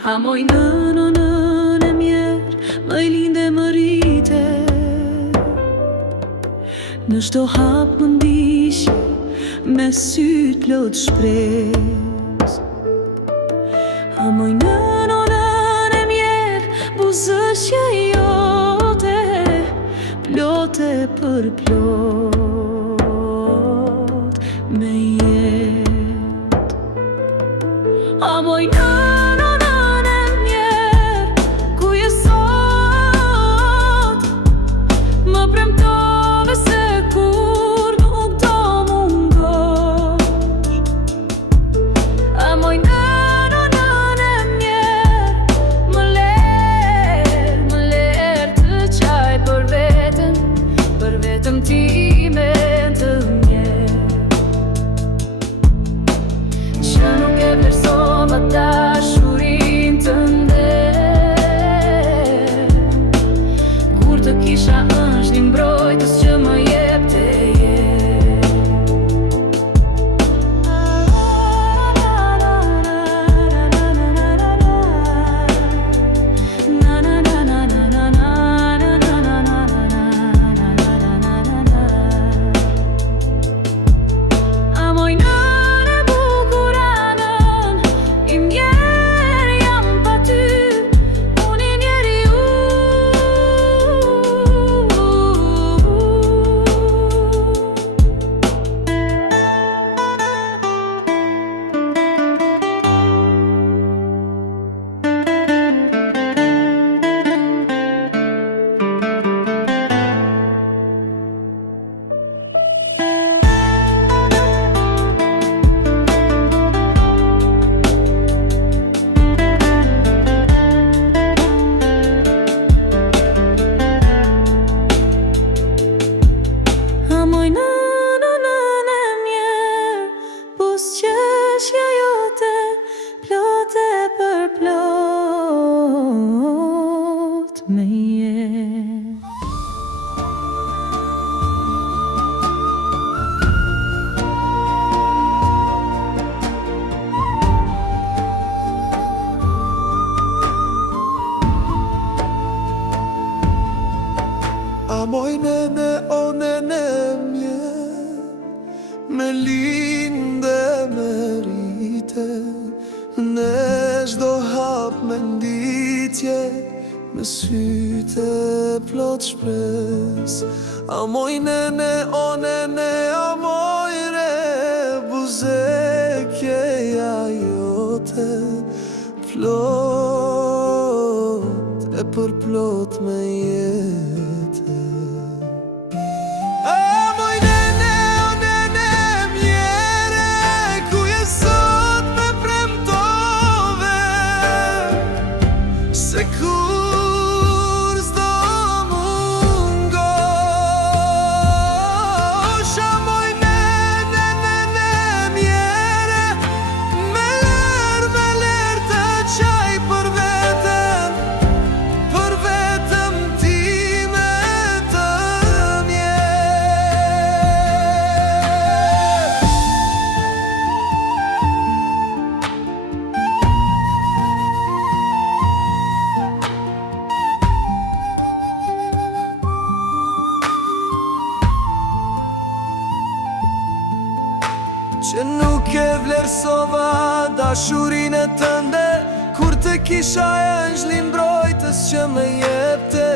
Hamoj nënën e mjerë, më i linde më rite. Në shto hap më ndishje, me sytë plot shpres. Hamoj nënën e mjerë, buzëshje jote, plote për plot me jet. Hamoj nënën e mjerë, ku je sot, më premtove se kur nuk do mungosh. Hamoj nënën e mjerë, më ler të qaj për vetëm time të mjerë. Që nuk e vlerësova dashurin tënde, kur të kisha është një mbrojtës që më jep të Hamoj nënën e bukuranën, i mjerë jam pa ty, unë i njeriu. Hamoj nënën e mjerë, buzëqeshja jote, plote për plot me jet. Hamoj nene, o nene mjerë, me linde me rite. Në çdo hap me nditje, me syte plot shpres. Hamoj nene, o nene, hamoj re, buzekjeja jote, plot e për plot me jetë. Hamoj nene, o nene mjere, ku je sot me premtove, se kur s'do mungosh. Hamoj nene mjere, me ler të qaj për vetëm time të që nuk e vlerësova dashurin e tënde, kur të kisha angjëllin mbrojtës që më jep të